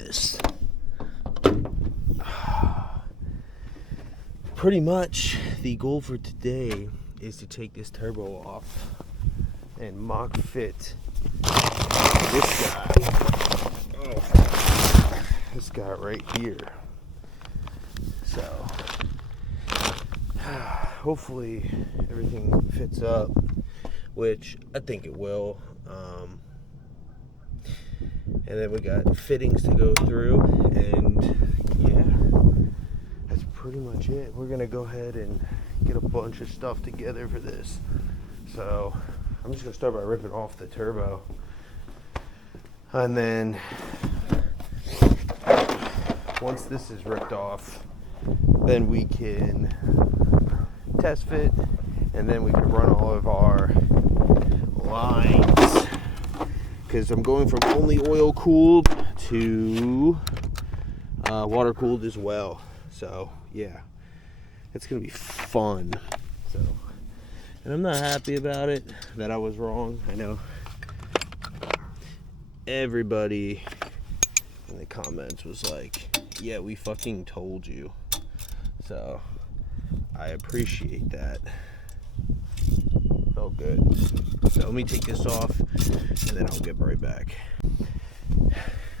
this. Pretty much the goal for today is to take this turbo off and mock fit this guy. Oh, this guy right here. So hopefully everything fits up, which I think it will. And then we got fittings to go through, and yeah, that's pretty much it. We're gonna go ahead and get a bunch of stuff together for this. So I'm just gonna start by ripping off the turbo, and then once this is ripped off, then we can test fit, and then we can run all of our lines, because I'm going from only oil cooled to water cooled as well. So yeah, it's gonna be fun. So, and I'm not happy about it that I was wrong. I know everybody in the comments was like, yeah, we fucking told you. So I appreciate that. Felt good. So let me take this off and then I'll get right back.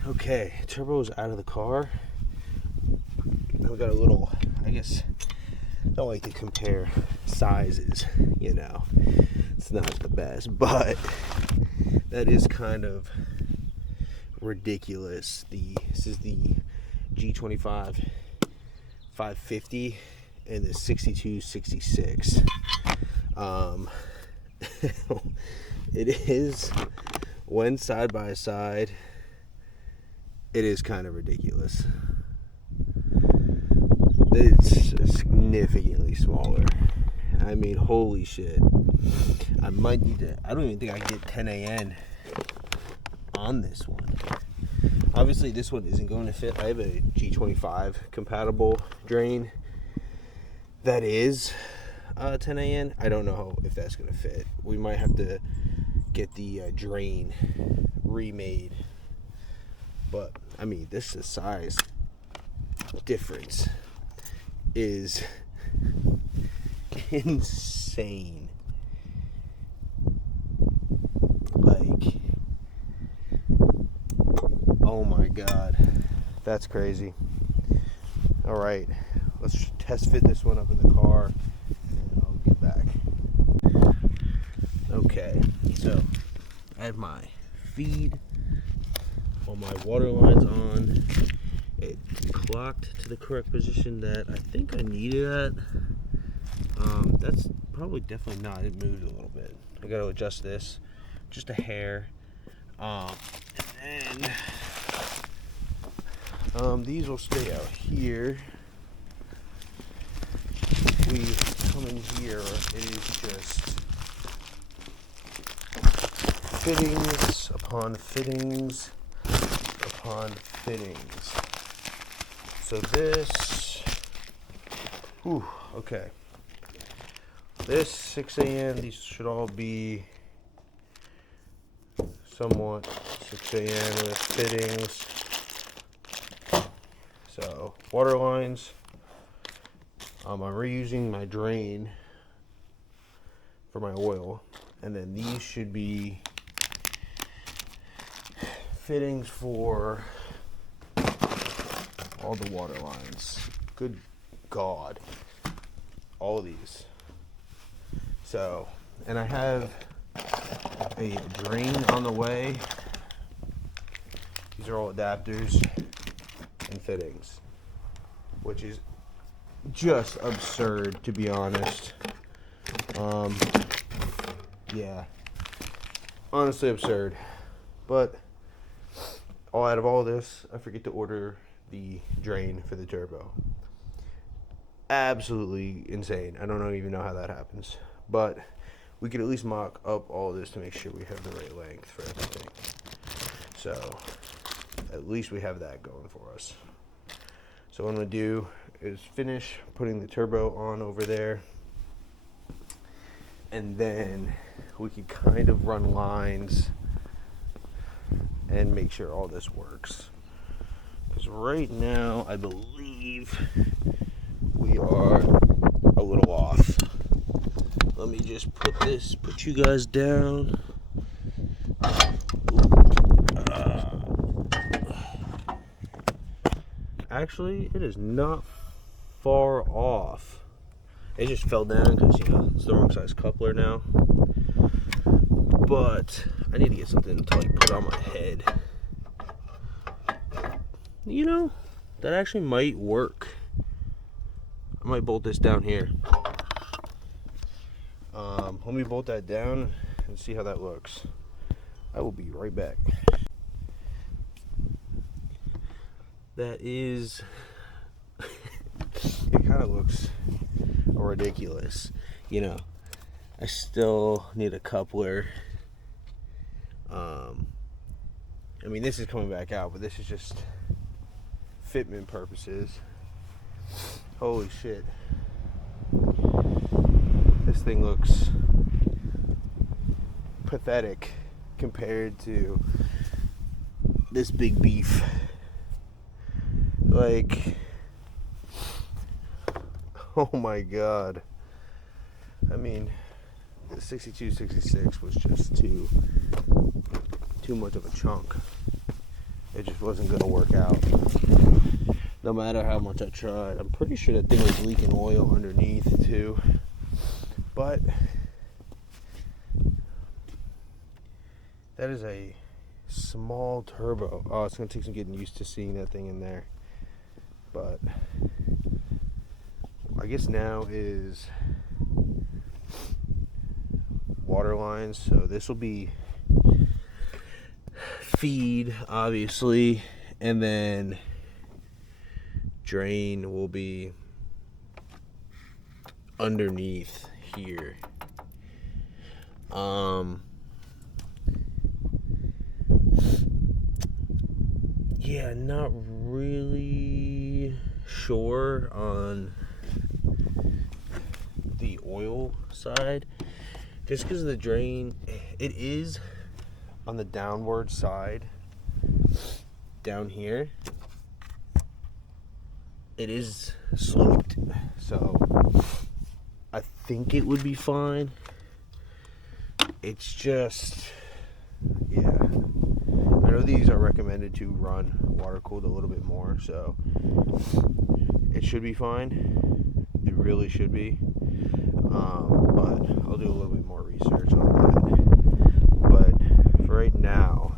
Okay, turbo's out of the car. I've got a little, I guess, I don't like to compare sizes, you know. It's not the best, but that is kind of ridiculous. This is the G25 550 and the 6266. It is, when side by side, it is kind of ridiculous. It's significantly smaller. I mean, holy shit. I might need to, I don't even think I can get 10 AN on this one. Obviously this one isn't going to fit. I have a G25 compatible drain that is 10 AN. I don't know if that's going to fit. We might have to get the drain remade. But I mean, this is size difference is insane. Like, oh my god, that's crazy. All right, let's test fit this one up in the car and I'll get back. Okay, so I have my feed, all my water lines on. It clocked to the correct position that I think I needed at. That's probably definitely not. It moved a little bit. I got to adjust this just a hair. And then these will stay out here. We come in here. It is just fittings upon fittings upon fittings. So this, okay. This 6 AN, these should all be somewhat 6 AN with fittings. So water lines, I'm reusing my drain for my oil, and then these should be fittings for all the water lines. Good God, all of these. So, and I have a drain on the way. These are all adapters and fittings, which is just absurd, to be honest. Yeah, honestly absurd. But out of all this, I forget to order the drain for the turbo. Absolutely insane. I don't even know how that happens, but we could at least mock up all this to make sure we have the right length for everything. So at least we have that going for us. So what I'm gonna do is finish putting the turbo on over there, and then we can kind of run lines and make sure all this works. right now I believe we are a little off. Let me just put you guys down. Actually, it is not far off. It just fell down because, you know, it's the wrong size coupler now. But I need to get something to like put on my head. You know, that actually might work. I might bolt this down here. Let me bolt that down and see how that looks. I will be right back. That is, it kind of looks ridiculous. You know, I still need a coupler. I mean, this is coming back out, but this is just fitment purposes. Holy shit. This thing looks pathetic compared to this big beef. Like, oh my god. I mean, the 6266 was just too much of a chunk. It just wasn't going to work out. No matter how much I tried. I'm pretty sure that thing was leaking oil underneath too. But that is a small turbo. Oh, it's going to take some getting used to seeing that thing in there. But I guess now is water lines. So this will be feed, obviously, and then drain will be underneath here. Yeah, not really sure on the oil side, just because of the drain. It is on the downward side down here. It is sloped, so I think it would be fine. It's just, yeah, I know these are recommended to run water cooled a little bit more, so it should be fine. It really should be, but I'll do a little bit more research on that. But for right now,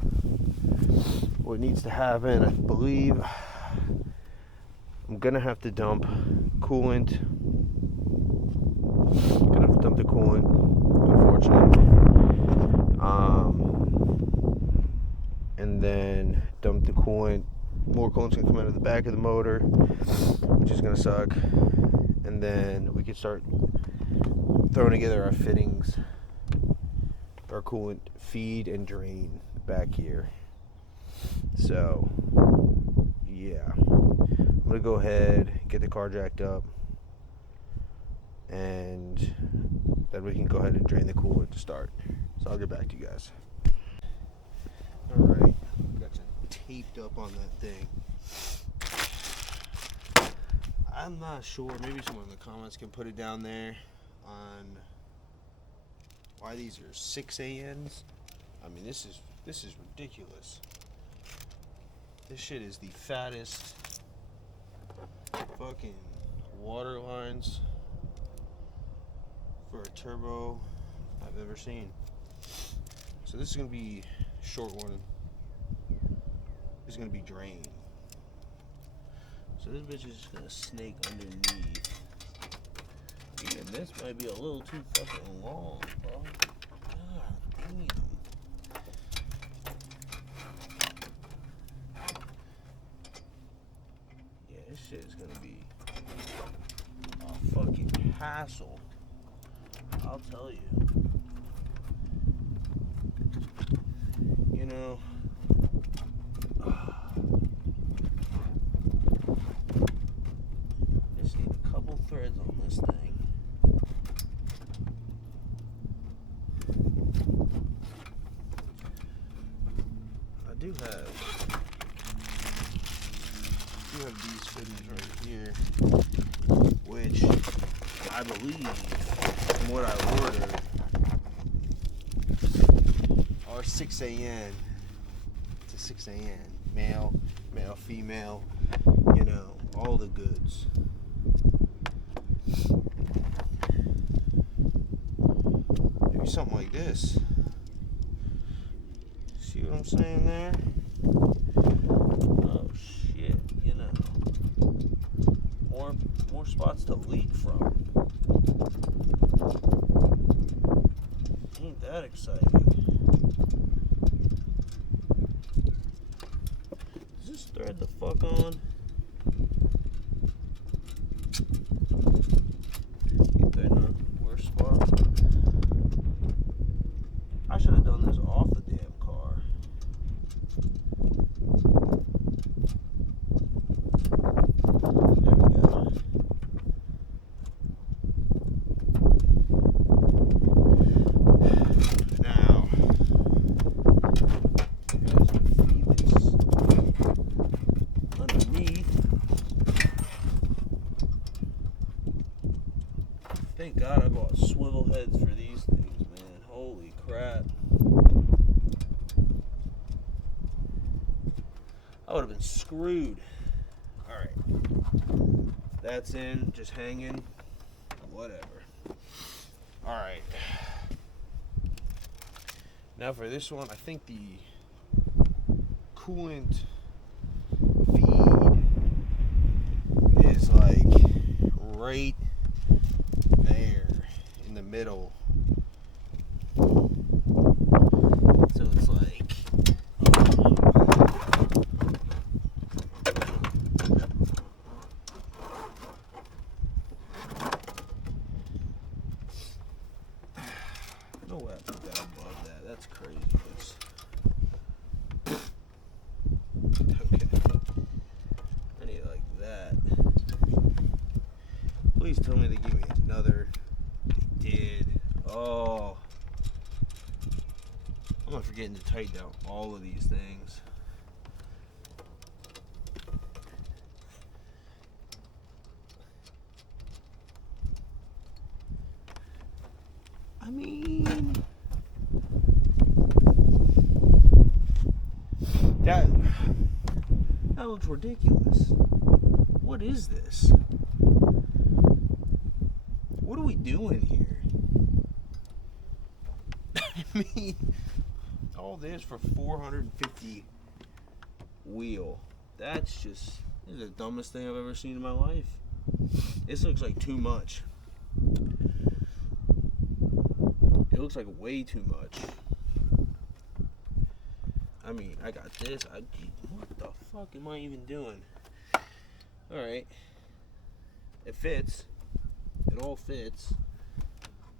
what needs to happen, I believe, I'm gonna have to dump coolant. Gonna have to dump the coolant, unfortunately. And then dump the coolant. More coolant's gonna come out of the back of the motor, which is gonna suck. And then we can start throwing together our fittings, our coolant feed and drain back here. So yeah, I'm gonna go ahead, get the car jacked up, and then we can go ahead and drain the coolant to start. So I'll get back to you guys. Alright, got you taped up on that thing. I'm not sure, maybe someone in the comments can put it down there on why these are 6ANs. I mean, this is ridiculous. This shit is the fattest fucking water lines for a turbo I've ever seen. So this is gonna be a short one. This is gonna be drain. So this bitch is just gonna snake underneath. Even this might be a little too fucking long, bro. God damn. Yeah, this shit is gonna be a fucking hassle. I'll tell you. You know, just need a couple threads on this thing. I do have do have these fittings right here, which I believe, from what I ordered, are 6AN to 6AN. Male, female, you know, all the goods. Maybe something like this. See what I'm saying there? Oh shit, you know. More spots to leak from. Ain't that exciting? Does this thread the fuck on? Get that in the worst spot. I should have done this off the damn car. There we go. Now, there's the Phoebus underneath. Thank God I bought swivel heads for these things, man. Holy crap. I would have been screwed. Alright. That's in, just hanging. Whatever. Alright. Now for this one, I think the coolant feed is like right there in the middle. So it's like, no way I put that above that. That's crazy. Okay. I need it like that. Please tell me they give me another. They did. Oh. I'm not forgetting to tighten down all of these things. I mean, that looks ridiculous. What is this? What are we doing here? I mean, all this for 450 wheel. This is the dumbest thing I've ever seen in my life. This looks like too much. It looks like way too much. I mean, I got this. What the fuck am I even doing? Alright. It fits. It all fits.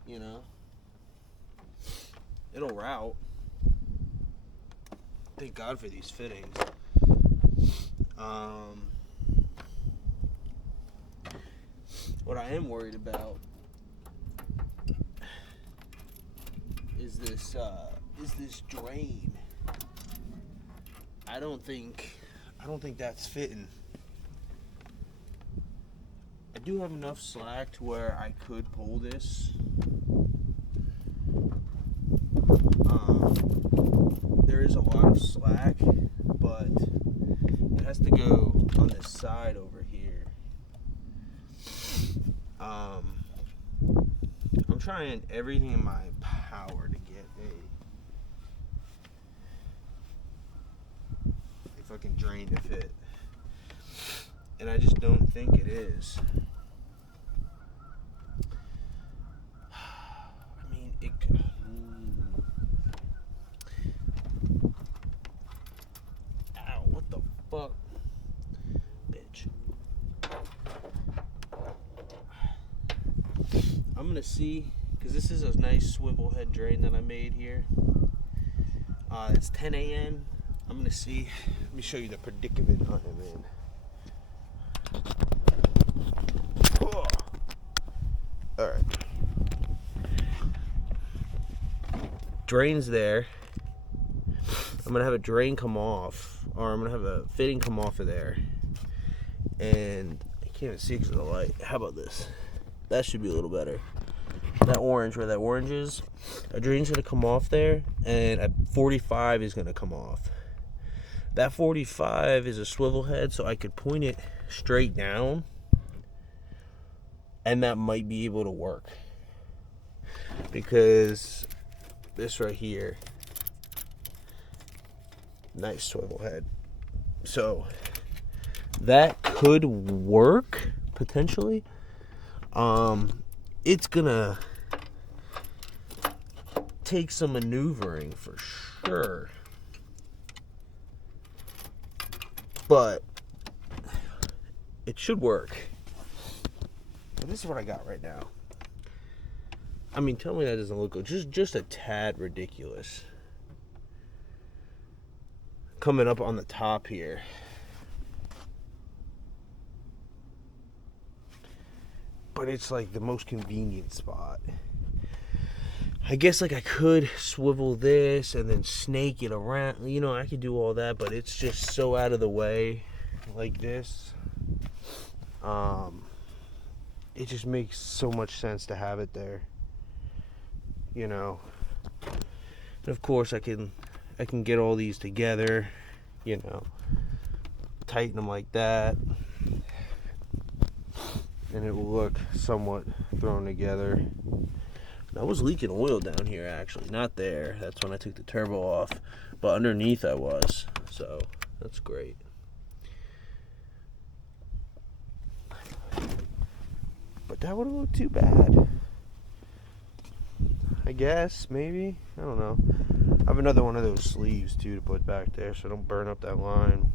You know. It'll route. Thank God for these fittings. What I am worried about is this drain. I don't think that's fitting. I do have enough slack to where I could pull this. There is a lot of slack, but it has to go on this side over here. I'm trying everything in my power to get a fucking drain to fit, and I just don't think it is. I mean, it. Ow! What the fuck, bitch! I'm gonna see, because this is a nice swivel head drain that I made here. It's 10 AN. I'm gonna see. Let me show you the predicament I'm in. Oh. All right. Drain's there. I'm gonna have a drain come off, or I'm gonna have a fitting come off of there, and I can't even see because of the light. How about this? That should be a little better. That orange, where that orange is, a drain's gonna come off there, and a 45 is gonna come off. That 45 is a swivel head, so I could point it straight down, and that might be able to work. Because this right here, nice swivel head. So that could work potentially. It's gonna take some maneuvering for sure, but it should work. And this is what I got right now. I mean, tell me that doesn't look good. Just a tad ridiculous. Coming up on the top here. But it's like the most convenient spot. I guess like I could swivel this and then snake it around. You know, I could do all that, but it's just so out of the way like this. It just makes so much sense to have it there. You know. And of course I can get all these together, you know. Tighten them like that. And it will look somewhat thrown together. I was leaking oil down here, actually. Not there. That's when I took the turbo off. But underneath I was. So, that's great. But that wouldn't look too bad. I guess, maybe. I don't know. I have another one of those sleeves, too, to put back there so I don't burn up that line.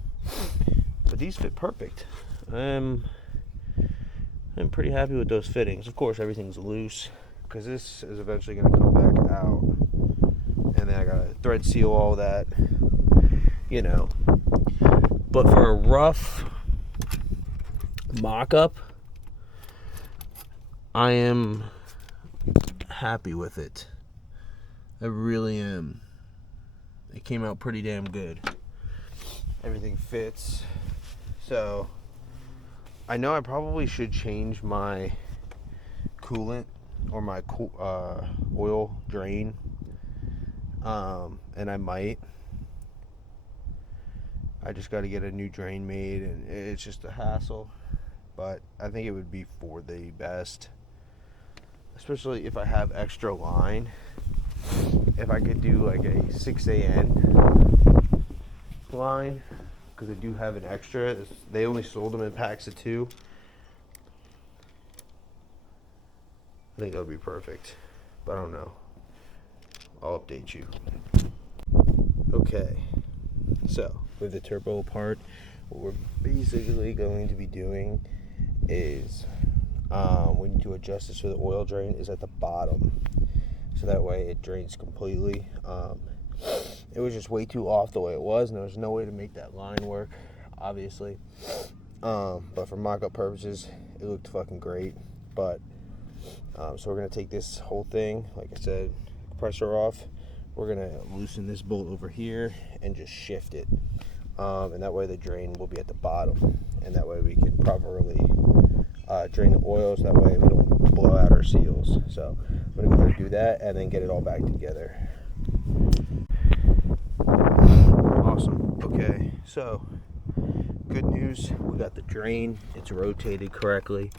But these fit perfect. I'm pretty happy with those fittings. Of course, everything's loose because this is eventually going to come back out. And then I got to thread seal all that, you know. But for a rough mock-up, I am happy with it. I really am. It came out pretty damn good. Everything fits. So I know I probably should change my coolant or my oil drain, and I might. I just got to get a new drain made, and it's just a hassle, but I think it would be for the best, especially if I have extra line. If I could do like a 6AN line, because I do have an extra. They only sold them in packs of 2. I think that would be perfect, but I don't know. I'll update you. Okay, so with the turbo part, what we're basically going to be doing is we need to adjust this so the oil drain is at the bottom, so that way it drains completely. It was just way too off the way it was, and there was no way to make that line work, obviously. But for mock-up purposes, it looked fucking great. But so we're gonna take this whole thing, like I said, compressor off. We're gonna loosen this bolt over here and just shift it, and that way the drain will be at the bottom, and that way we can properly drain the oil, so that way we don't blow out our seals. So I'm gonna go ahead and do that, and then get it all back together. Awesome. Okay, so good news, we got the drain, it's rotated correctly.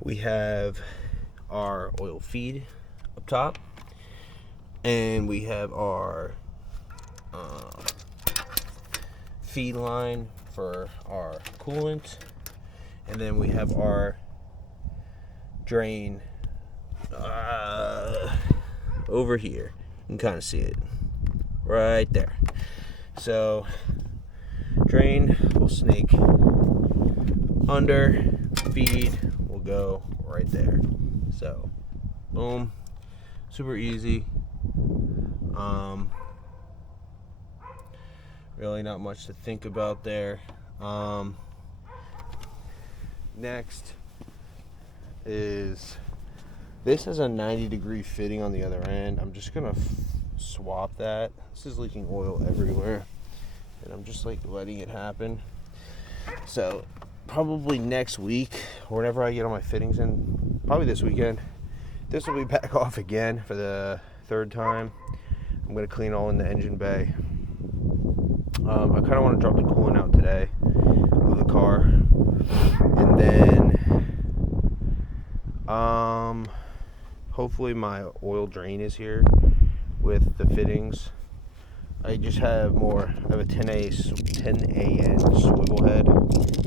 We have our oil feed up top, and we have our feed line for our coolant, and then we have our drain over here. You can kind of see it right there. So drain will snake under, feed will go right there. So boom, super easy. Really not much to think about there. Next is, this has a 90-degree fitting on the other end. I'm just gonna swap that. This is leaking oil everywhere, and I'm just like letting it happen. So probably next week, or whenever I get all my fittings in, probably this weekend, this will be back off again for the third time. I'm going to clean all in the engine bay. I kind of want to drop the coolant out today of the car, and then hopefully my oil drain is here with the fittings. I just have I have a 10AN swivel head,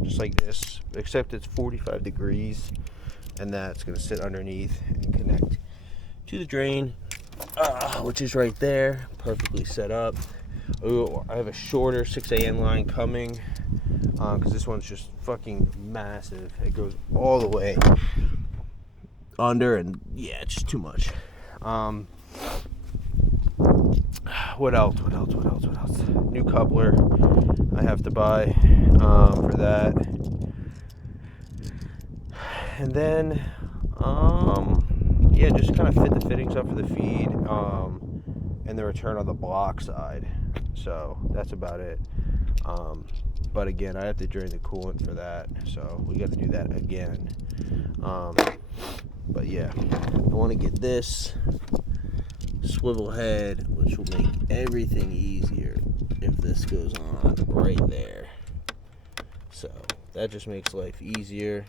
just like this, except it's 45 degrees, and that's going to sit underneath and connect to the drain, which is right there, perfectly set up. Ooh, I have a shorter 6AN line coming, because this one's just fucking massive. It goes all the way under, and yeah, it's just too much. What else? New coupler I have to buy for that. And then, yeah, just kind of fit the fittings up for the feed and the return on the block side. So that's about it. But again, I have to drain the coolant for that, so we got to do that again. But yeah, I want to get this swivel head, which will make everything easier if this goes on right there. So that just makes life easier.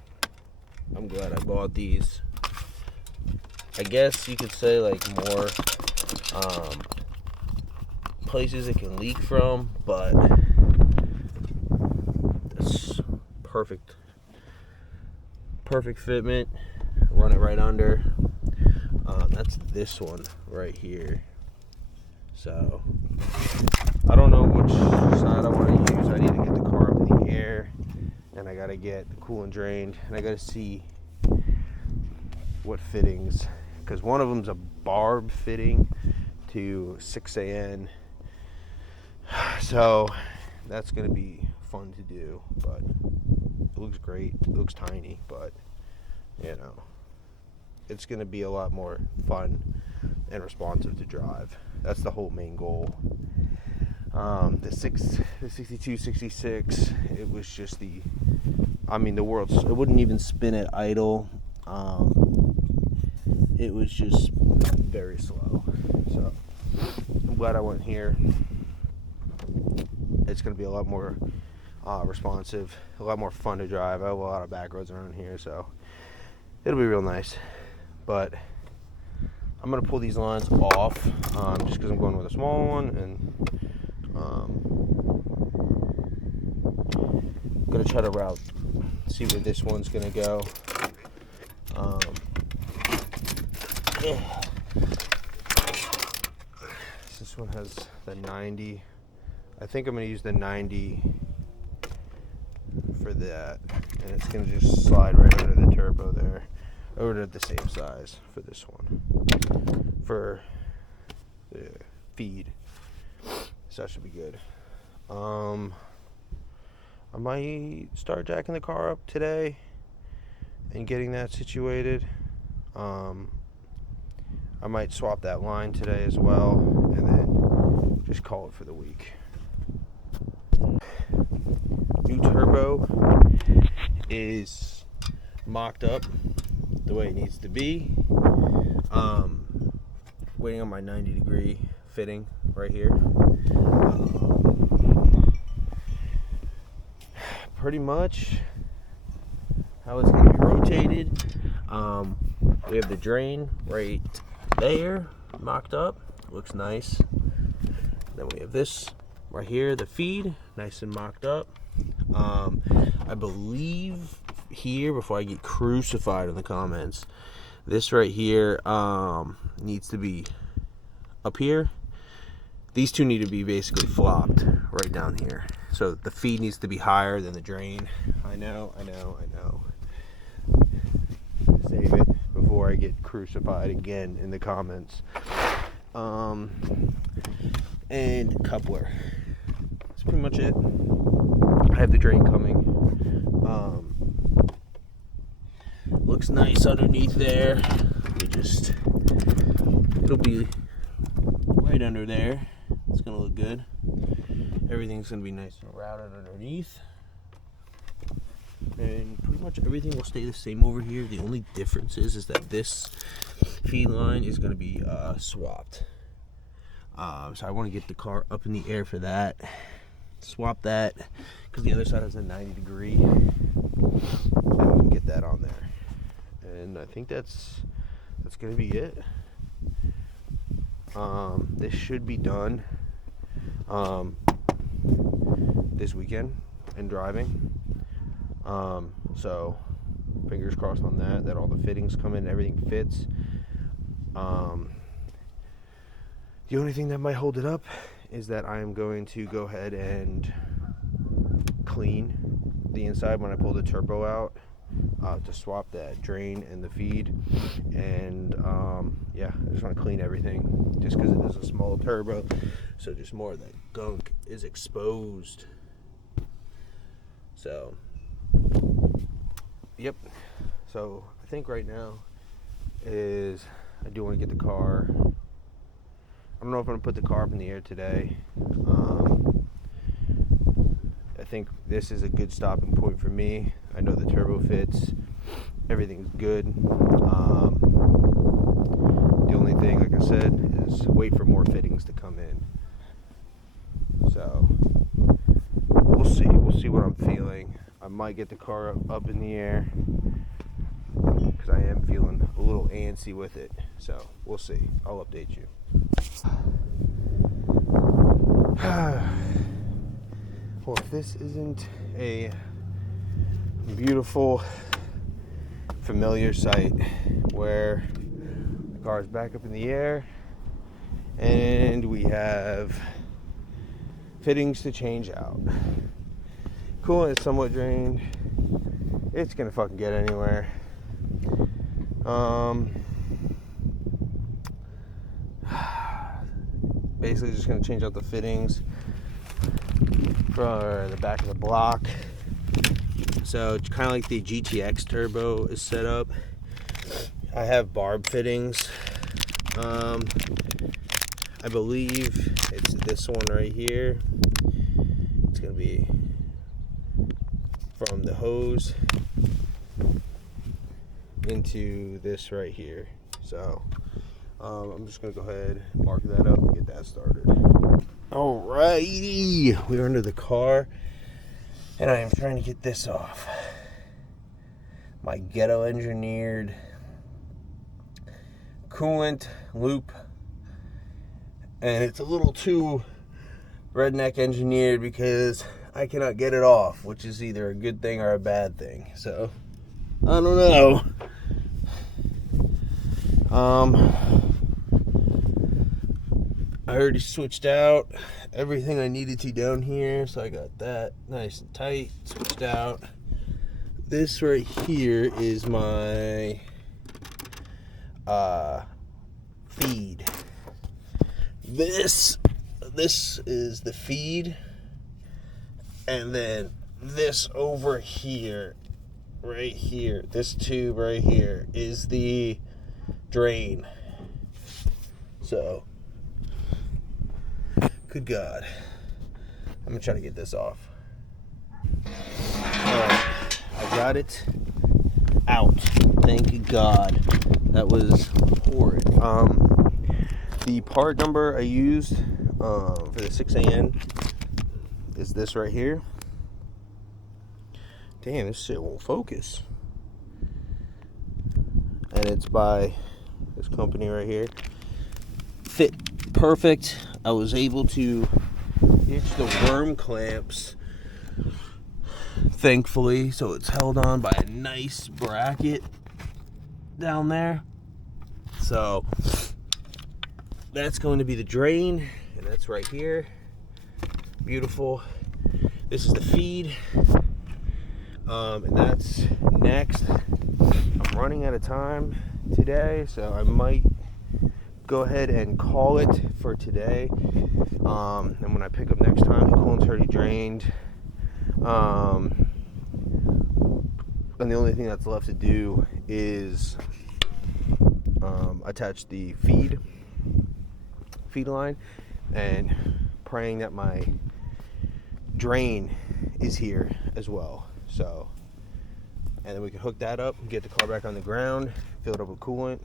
I'm glad I bought these. I guess you could say like more places it can leak from, but that's perfect fitment. Run it right under. That's this one right here. So I don't know which side I want to use. I need to get the car up in the air, and I got to get the coolant drained, and I got to see what fittings, because one of them's a barb fitting to 6AN, so that's going to be fun to do. But it looks great. It looks tiny, but you know, it's going to be a lot more fun and responsive to drive. That's the whole main goal. The 62, 66, it was just the world, it wouldn't even spin at idle. It was just very slow. So I'm glad I went here. It's going to be a lot more responsive, a lot more fun to drive. I have a lot of back roads around here, so it'll be real nice. But I'm going to pull these lines off just because I'm going with a small one, and I'm going to try to see where this one's going to go. This one has the 90. I think I'm going to use the 90 for that, and it's going to just slide right under the turbo there. Over to the same size for this one, for the feed, so that should be good. I might start jacking the car up today and getting that situated. I might swap that line today as well, and then just call it for the week. New turbo is mocked up the way it needs to be. Waiting on my 90-degree fitting right here. Pretty much how it's going to be rotated. We have the drain right there, mocked up. Looks nice. Then we have this right here, the feed, nice and mocked up. I believe here, before I get crucified in the comments, this right here needs to be up here. These two need to be basically flopped right down here. So the feed needs to be higher than the drain. I know. Save it before I get crucified again in the comments. And coupler. That's pretty much it. I have the drain coming. Looks nice underneath there. It'll be right under there. It's gonna look good. Everything's gonna be nice and routed underneath. And pretty much everything will stay the same over here. The only difference is that this feed line is going to be swapped. So I want to get the car up in the air for that. Swap that because the other side has a 90 degree. And we can get that on there. And I think that's going to be it. This should be done this weekend and driving. So fingers crossed on that all the fittings come in, everything fits. The only thing that might hold it up is that I am going to go ahead and clean the inside when I pull the turbo out to swap that drain and the feed. And yeah, I just want to clean everything just because it is a small turbo, so just more of that gunk is exposed. So yep, so I think right now is I do want to get the car. I don't know if I'm going to put the car up in the air today. I think this is a good stopping point for me. I know the turbo fits. Everything's good. The only thing, like I said, is wait for more fittings to come in. So we'll see. We'll see what I'm feeling. I might get the car up in the air because I am feeling a little antsy with it. So we'll see. I'll update you. Well, if this isn't a beautiful, familiar sight where the car is back up in the air and we have fittings to change out. Coolant is somewhat drained. It's gonna fucking get anywhere. Basically just going to change out the fittings for the back of the block. So it's kind of like the GTX turbo is set up. I have barb fittings. I believe it's this one right here. It's going to be from the hose into this right here. So I'm just going to go ahead, mark that up, and get that started. Alrighty, we're under the car, and I am trying to get this off. My ghetto engineered coolant loop, and it's a little too redneck engineered because I cannot get it off, which is either a good thing or a bad thing. So, I don't know. I already switched out everything I needed to down here, so I got that nice and tight, switched out. This right here is my feed. This is the feed, and then this over here, right here, this tube right here is the drain. So, good God, I'm gonna try to get this off. Alright, I got it out. Thank God. That was horrid. The part number I used for the 6AN is this right here. Damn, this shit won't focus. And it's by this company right here. Fit perfect. I was able to hitch the worm clamps, thankfully, so it's held on by a nice bracket down there. So that's going to be the drain, and that's right here. Beautiful. This is the feed, and that's next. I'm running out of time today, so I might go ahead and call it for today. And when I pick up next time, the coolant's already drained. And the only thing that's left to do is attach the feed line, and praying that my drain is here as well. So and then we can hook that up, get the car back on the ground, fill it up with coolant,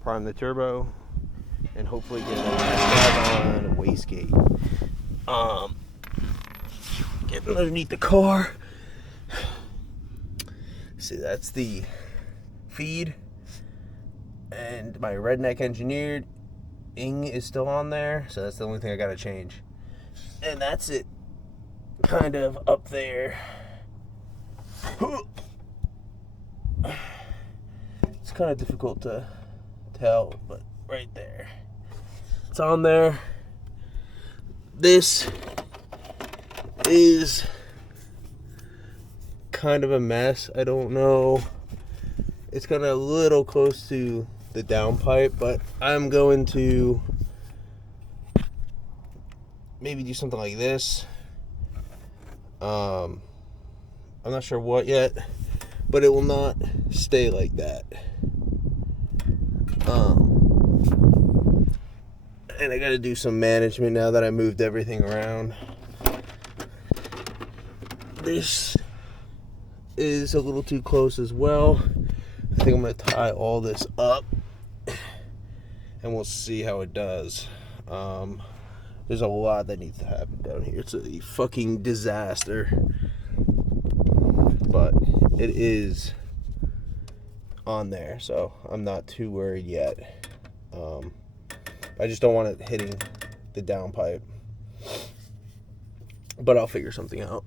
prime the turbo, and hopefully get a on wastegate. Getting underneath the car. See, that's the feed, and my redneck engineered ing is still on there, so that's the only thing I gotta change. And that's it, kind of up there. It's kind of difficult to tell, but right there, it's on there. This is kind of a mess. I don't know, it's kind of a little close to the downpipe, but I'm going to maybe do something like this. I'm not sure what yet, but it will not stay like that. And I got to do some management now that I moved everything around. This is a little too close as well. I think I'm going to tie all this up, and we'll see how it does. There's a lot that needs to happen down here. It's a fucking disaster. But it is on there, so I'm not too worried yet. I just don't want it hitting the downpipe. But I'll figure something out.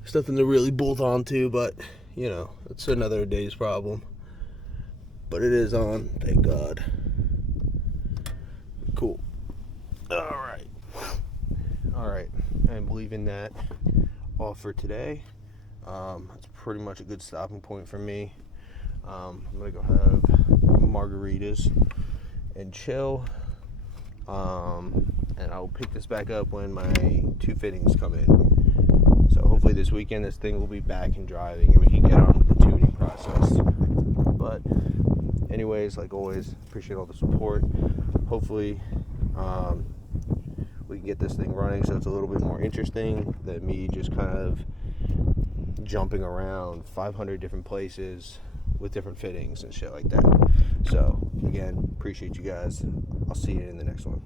There's nothing to really bolt onto, but, you know, it's another day's problem. But it is on, thank God. Cool. Alright. I'm leaving that off for today. That's pretty much a good stopping point for me. I'm gonna go have margaritas and chill. And I'll pick this back up when my 2 fittings come in. So hopefully this weekend this thing will be back and driving, and we can get on with the tuning process. But anyways, like always, appreciate all the support. Hopefully we can get this thing running so it's a little bit more interesting than me just kind of jumping around 500 different places with different fittings and shit like that. So again, appreciate you guys. I'll see you in the next one.